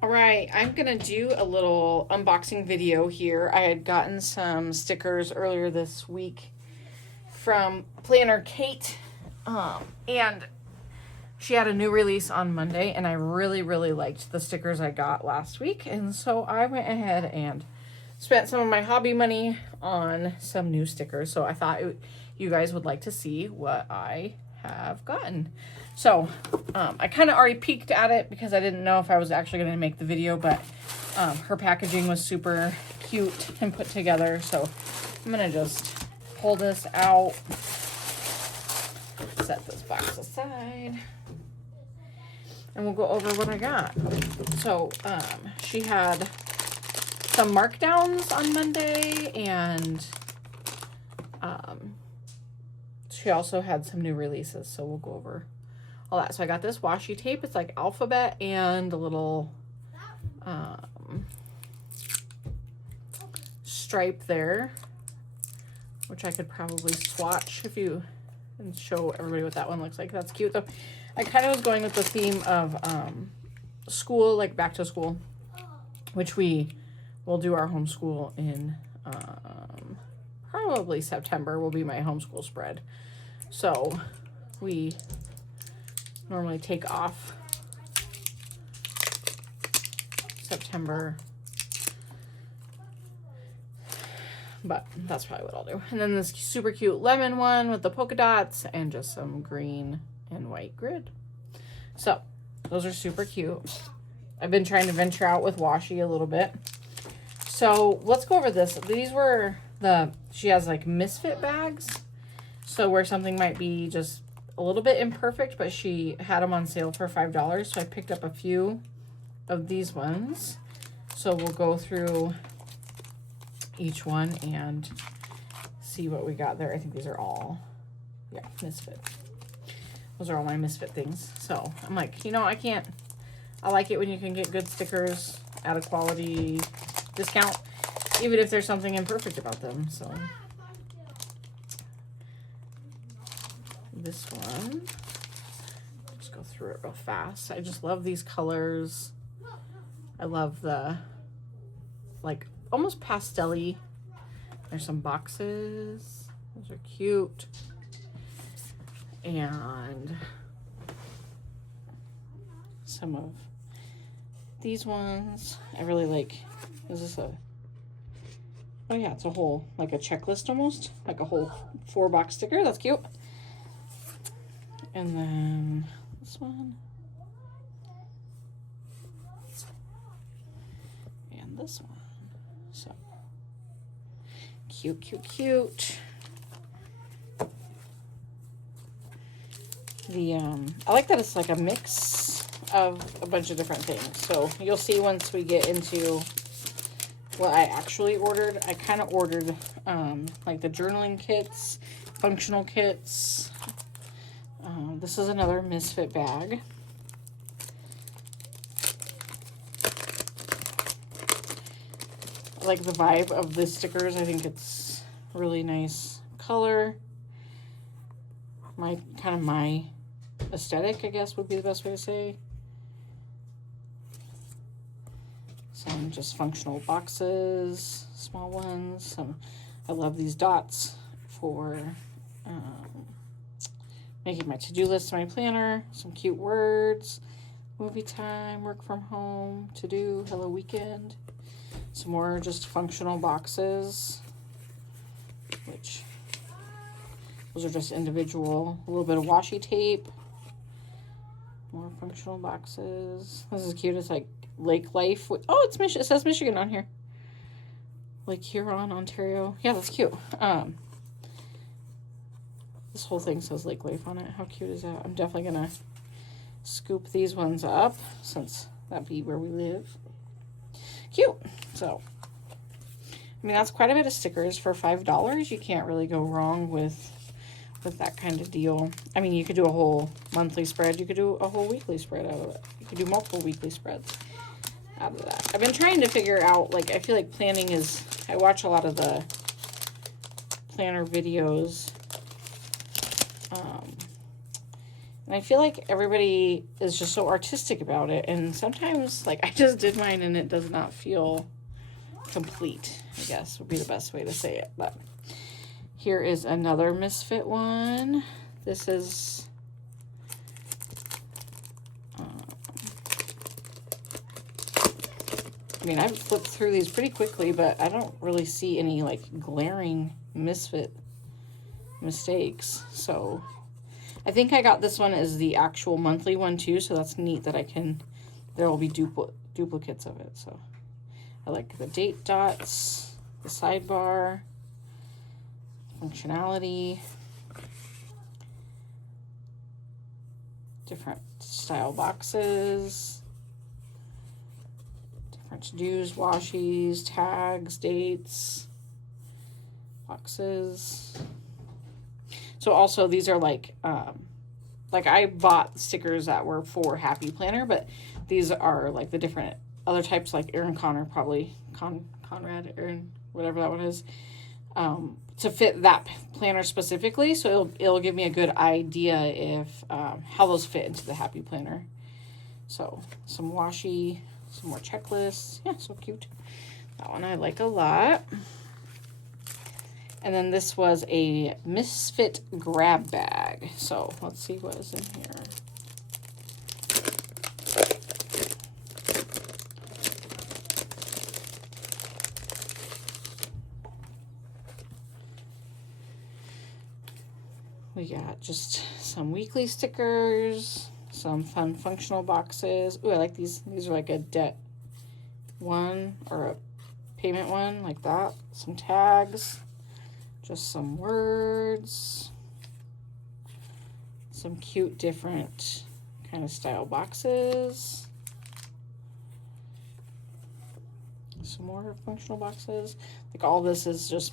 All right, I'm gonna do a little unboxing video here. I had gotten some stickers earlier this week from PlannerKate, and she had a new release on Monday, and I really liked the stickers I got last week, and so I went ahead and spent some of my hobby money on some new stickers. So I thought you guys would like to see what I have gotten. So I kind of already peeked at it because I didn't know if I was actually going to make the video, but her packaging was super cute and put together. So I'm going to just pull this out, set this box aside, and we'll go over what I got. So she had some markdowns on Monday, and she also had some new releases, so we'll go over all that. So I got this washi tape. It's like alphabet and a little stripe there, which I could probably swatch if you and show everybody what that one looks like. That's cute though. I kind of was going with the theme of school, like back to school, which we will do our homeschool in probably September will be my homeschool spread. So we normally take off September, but that's probably what I'll do. And then this super cute lemon one with the polka dots and just some green and white grid. So those are super cute. I've been trying to venture out with washi a little bit. So let's go over this. These were she has like misfit bags. So where something might be just a little bit imperfect, but she had them on sale for $5. So I picked up a few of these ones. So we'll go through each one and see what we got there. I think these are all, yeah, misfit. Those are all my misfit things. So I'm like, you know, I like it when you can get good stickers at a quality discount, even if there's something imperfect about them. So this one, just go through it real fast. I just love these colors. I love the like almost pastel-y. There's some boxes. Those are cute. And some of these ones I really like. Is this a, oh yeah, it's a whole, like a checklist almost, like a whole 4-box sticker. That's cute. And then this one. And this one. So cute, cute, cute. I like that it's like a mix of a bunch of different things. So you'll see once we get into what I actually ordered. I kind of ordered like the journaling kits, functional kits. This is another misfit bag. I like the vibe of the stickers. I think it's really nice color. My aesthetic, I guess, would be the best way to say. Some just functional boxes, small ones. I love these dots for making my to-do list, my planner. Some cute words, movie time, work from home, to-do, hello weekend. Some more just functional boxes, which those are just individual. A little bit of washi tape. More functional boxes. This is cute. It's like Lake Life. Oh, it says Michigan on here. Lake Huron, Ontario. Yeah, that's cute. This whole thing says Lake Life on it. How cute is that? I'm definitely gonna scoop these ones up since that'd be where we live. Cute. So, I mean, that's quite a bit of stickers for $5. You can't really go wrong with that kind of deal. I mean, you could do a whole monthly spread. You could do a whole weekly spread out of it. You could do multiple weekly spreads out of that. I've been trying to figure out, like, I feel like planning is, I watch a lot of the planner videos, And I feel like everybody is just so artistic about it. And sometimes, like, I just did mine and it does not feel complete, I guess would be the best way to say it. But here is another Misfit one. This is... I mean, I've flipped through these pretty quickly, but I don't really see any, like, glaring Misfit mistakes. So I think I got this one as the actual monthly one too, so that's neat that there will be duplicates of it. So I like the date dots, the sidebar, functionality, different style boxes, different do's, washies, tags, dates, boxes. So also these are like I bought stickers that were for Happy Planner, but these are like the different other types, like Erin Conrad, Erin, whatever that one is, to fit that planner specifically. So it'll give me a good idea if how those fit into the Happy Planner. So some washi, some more checklists. Yeah, so cute. That one I like a lot. And then this was a Misfit grab bag. So let's see what is in here. We got just some weekly stickers, some fun functional boxes. Ooh, I like these. These are like a debt one or a payment one, like that. Some tags. Just some words, some cute different kind of style boxes, some more functional boxes. Like all this is just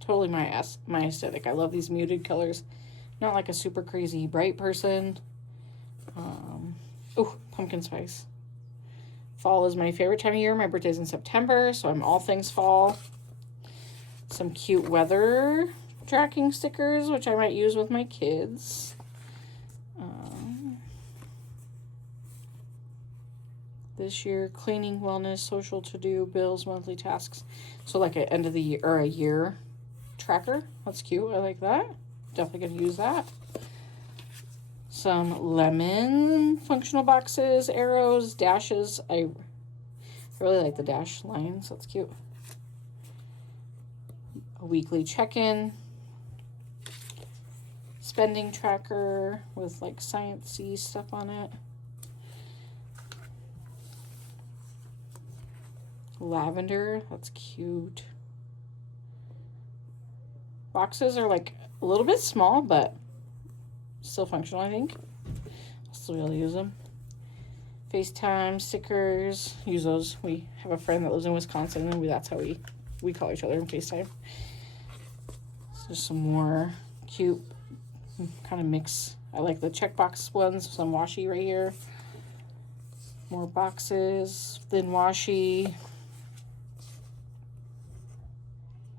totally my aesthetic. I love these muted colors. Not like a super crazy bright person. Oh, pumpkin spice. Fall is my favorite time of year. My birthday's in September, so I'm all things fall. Some cute weather tracking stickers, which I might use with my kids. This year, cleaning, wellness, social to-do, bills, monthly tasks. So like an end of the year or a year tracker. That's cute. I like that. Definitely going to use that. Some lemon functional boxes, arrows, dashes. I really like the dash lines. That's cute. A weekly check-in, spending tracker with like science-y stuff on it. Lavender, that's cute. Boxes are like a little bit small, but still functional, I think. I'll still be able to use them. FaceTime, stickers, use those. We have a friend that lives in Wisconsin, and that's how we call each other in FaceTime. There's some more cute kind of mix. I like the checkbox ones. Some washi right here. More boxes. Thin washi.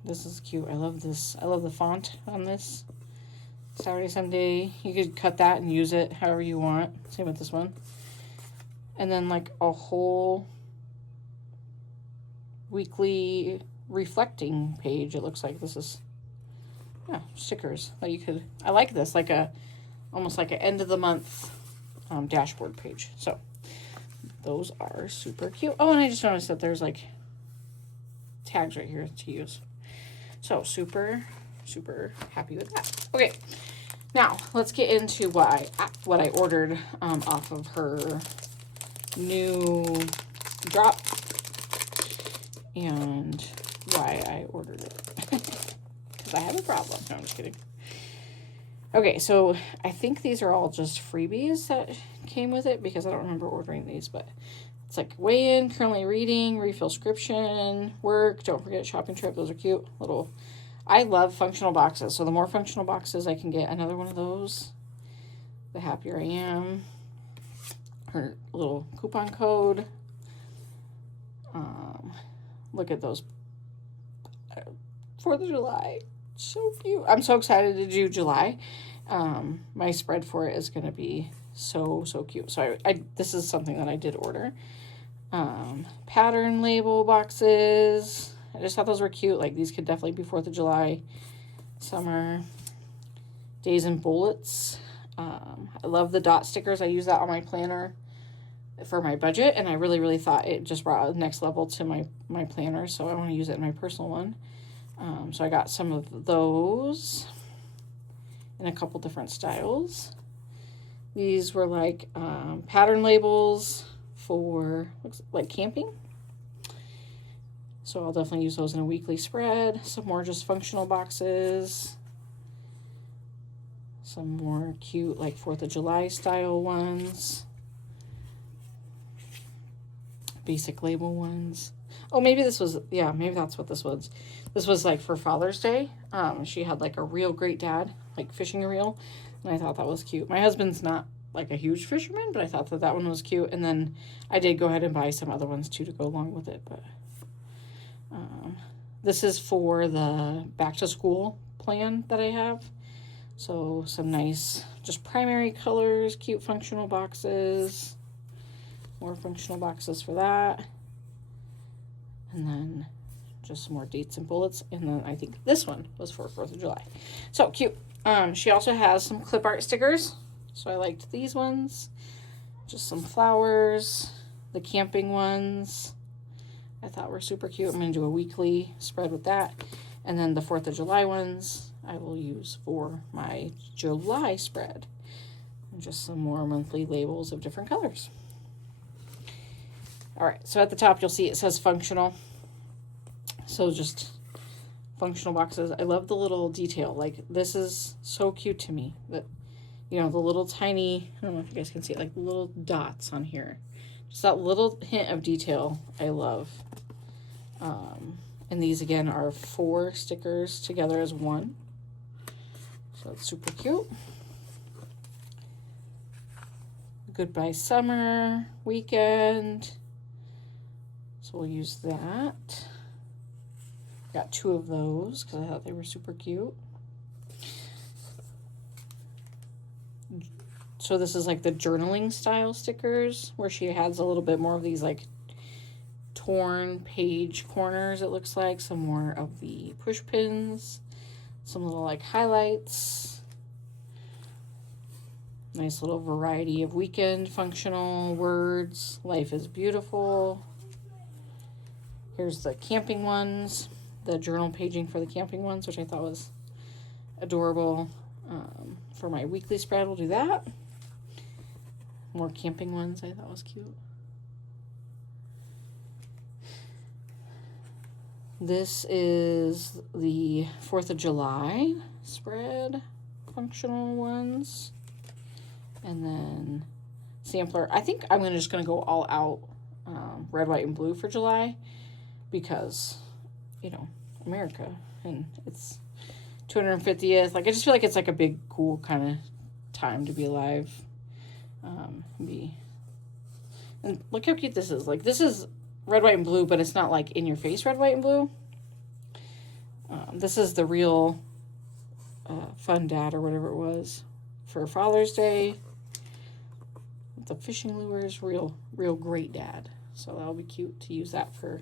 This is cute. I love this. I love the font on this. Saturday, Sunday. You could cut that and use it however you want. Same with this one. And then like a whole weekly reflecting page. It looks like this is... Yeah, stickers that you could... I like this, like almost like an end of the month dashboard page. So those are super cute. Oh, and I just noticed that there's like tags right here to use. So super, super happy with that. Okay, now let's get into what I ordered off of her new drop and why I ordered it. I have a problem. No, I'm just kidding. Okay, so I think these are all just freebies that came with it because I don't remember ordering these, but it's like weigh in, currently reading, refill scription, work, don't forget shopping trip. Those are cute. I love functional boxes, so the more functional boxes I can get, another one of those, the happier I am. Her little coupon code. Look at those. 4th of July. So cute. I'm so excited to do July. My spread for it is going to be So cute. So I this is something that I did order. Pattern label boxes. I just thought those were cute. Like, these could definitely be 4th of July, summer. Days and bullets. I love the dot stickers. I use that on my planner for my budget, and I really thought it just brought a next level to my planner, so I want to use it in my personal one. So I got some of those in a couple different styles. These were like pattern labels for, looks like, camping. So I'll definitely use those in a weekly spread. Some more just functional boxes. Some more cute, like, 4th of July style ones. Basic label ones. Oh, maybe this was, yeah, maybe that's what this was. This was, like, for Father's Day. She had, like, a Real Great Dad, like, fishing reel. And I thought that was cute. My husband's not, like, a huge fisherman, but I thought that one was cute. And then I did go ahead and buy some other ones, too, to go along with it. But this is for the back-to-school plan that I have. So some nice, just primary colors, cute functional boxes. More functional boxes for that. And then just some more dates and bullets. And then I think this one was for 4th of July. So cute. She also has some clip art stickers. So I liked these ones. Just some flowers. The camping ones I thought were super cute. I'm going to do a weekly spread with that. And then the 4th of July ones I will use for my July spread. And just some more monthly labels of different colors. All right, so at the top you'll see it says functional. So just functional boxes. I love the little detail. Like, this is so cute to me. That, you know, the little tiny, I don't know if you guys can see it, like little dots on here. Just that little hint of detail I love. And these, again, are 4 stickers together as one. So it's super cute. Goodbye Summer, Weekend. So we'll use that. Got 2 of those because I thought they were super cute. So this is like the journaling style stickers where she has a little bit more of these like torn page corners, it looks like. Some more of the push pins. Some little like highlights. Nice little variety of weekend functional words. Life is beautiful. Here's the camping ones. The journal paging for the camping ones, which I thought was adorable. For my weekly spread, we'll do that. More camping ones I thought was cute. This is the 4th of July spread, functional ones. And then sampler. I think I'm just going to go all out red, white, and blue for July because, you know, America. And it's 250th. Like, I just feel like it's like a big, cool kind of time to be alive. And look how cute this is. Like, this is red, white, and blue, but it's not like in your face red, white, and blue. This is the real fun dad or whatever it was for Father's Day. The fishing lures, real great dad. So that'll be cute to use that for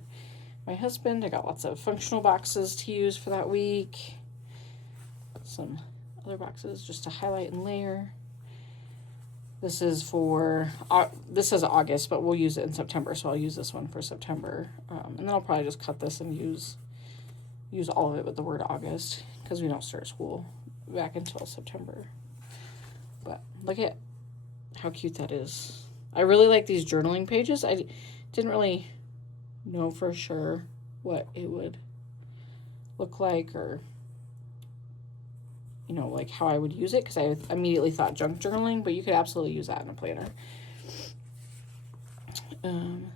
my husband. I got lots of functional boxes to use for that week. Some other boxes just to highlight and layer. This is for, this says August, but we'll use it in September, so I'll use this one for September. And then I'll probably just cut this and use all of it with the word August, because we don't start school back until September. But look at how cute that is. I really like these journaling pages. I didn't really know for sure what it would look like, or, you know, like how I would use it, because I immediately thought junk journaling, but you could absolutely use that in a planner.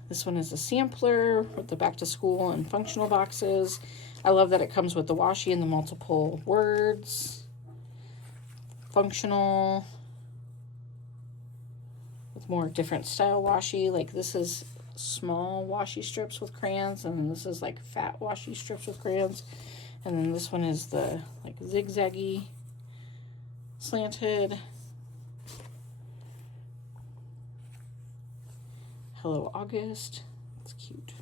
This one is a sampler with the back to school and functional boxes. I love that it comes with the washi and the multiple words. Functional with more different style washi. Like, this is small washi strips with crayons, and then this is like fat washi strips with crayons. And then this one is the like zigzaggy slanted. Hello August. It's cute.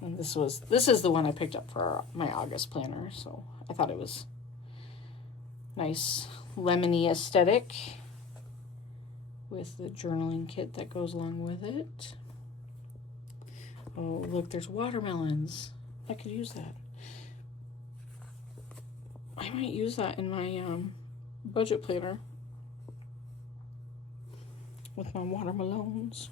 And this is the one I picked up for my August planner, so I thought it was nice lemony aesthetic with the journaling kit that goes along with it. Oh, look, there's watermelons. I could use that. I might use that in my budget planner with my watermelons.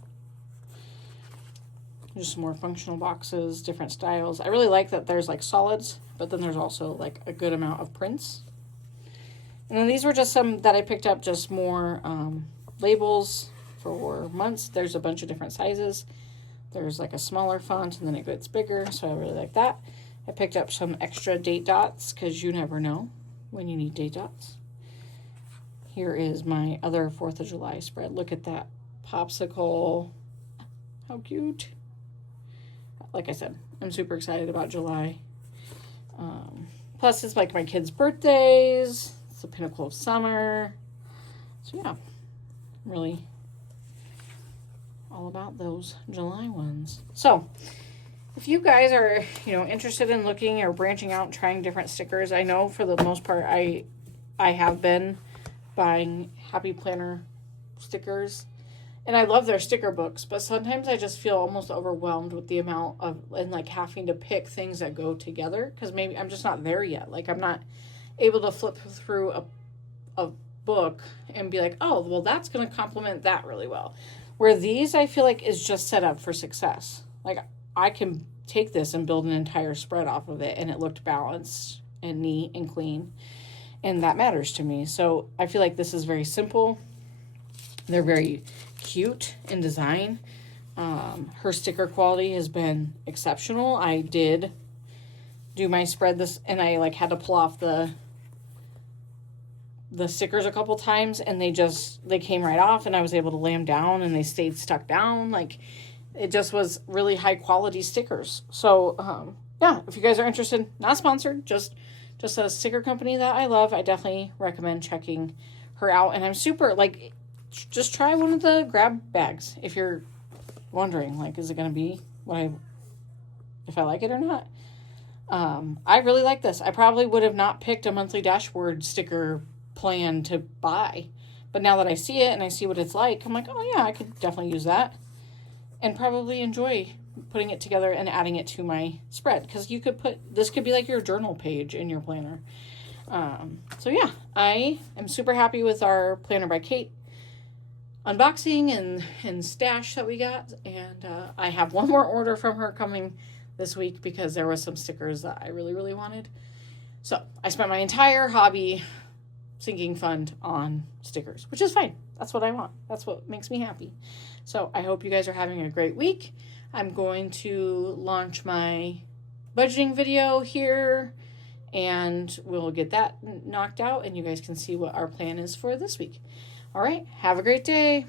Just some more functional boxes, different styles. I really like that there's like solids, but then there's also like a good amount of prints. And then these were just some that I picked up, just more labels for months. There's a bunch of different sizes. There's like a smaller font and then it gets bigger, so I really like that. I picked up some extra date dots because you never know when you need date dots. Here is my other 4th of July spread. Look at that popsicle. How cute. Like I said, I'm super excited about July. Plus, it's like my kids' birthdays. It's the pinnacle of summer. So, yeah, I'm really all about those July ones. So, if you guys are, interested in looking or branching out and trying different stickers, I know for the most part I have been buying Happy Planner stickers. And I love their sticker books, but sometimes I just feel almost overwhelmed with the amount of, and like having to pick things that go together, because maybe I'm just not there yet. Like I'm not able to flip through a book and be like, oh, well, that's going to complement that really well. Where these, I feel like, is just set up for success. Like I can take this and build an entire spread off of it, and it looked balanced and neat and clean, and that matters to me. So I feel like this is very simple. They're very cute in design. Her sticker quality has been exceptional. I did do my spread this, and I like had to pull off the stickers a couple times, and they came right off, and I was able to lay them down, and they stayed stuck down. Like it just was really high quality stickers. So yeah, if you guys are interested, not sponsored, just a sticker company that I love, I definitely recommend checking her out. And I'm super like, just try one of the grab bags if you're wondering, like, is it going to be if I like it or not. I really like this. I probably would have not picked a monthly dashboard sticker plan to buy, but now that I see it and I see what it's like, I'm like, oh yeah, I could definitely use that and probably enjoy putting it together and adding it to my spread, because this could be like your journal page in your planner. So yeah, I am super happy with our Planner by Kate unboxing and stash that we got, and I have one more order from her coming this week because there was some stickers that I really, really wanted. So I spent my entire hobby sinking fund on stickers, which is fine. That's what I want. That's what makes me happy. So I hope you guys are having a great week. I'm going to launch my budgeting video here, and we'll get that knocked out, and you guys can see what our plan is for this week. All right, have a great day.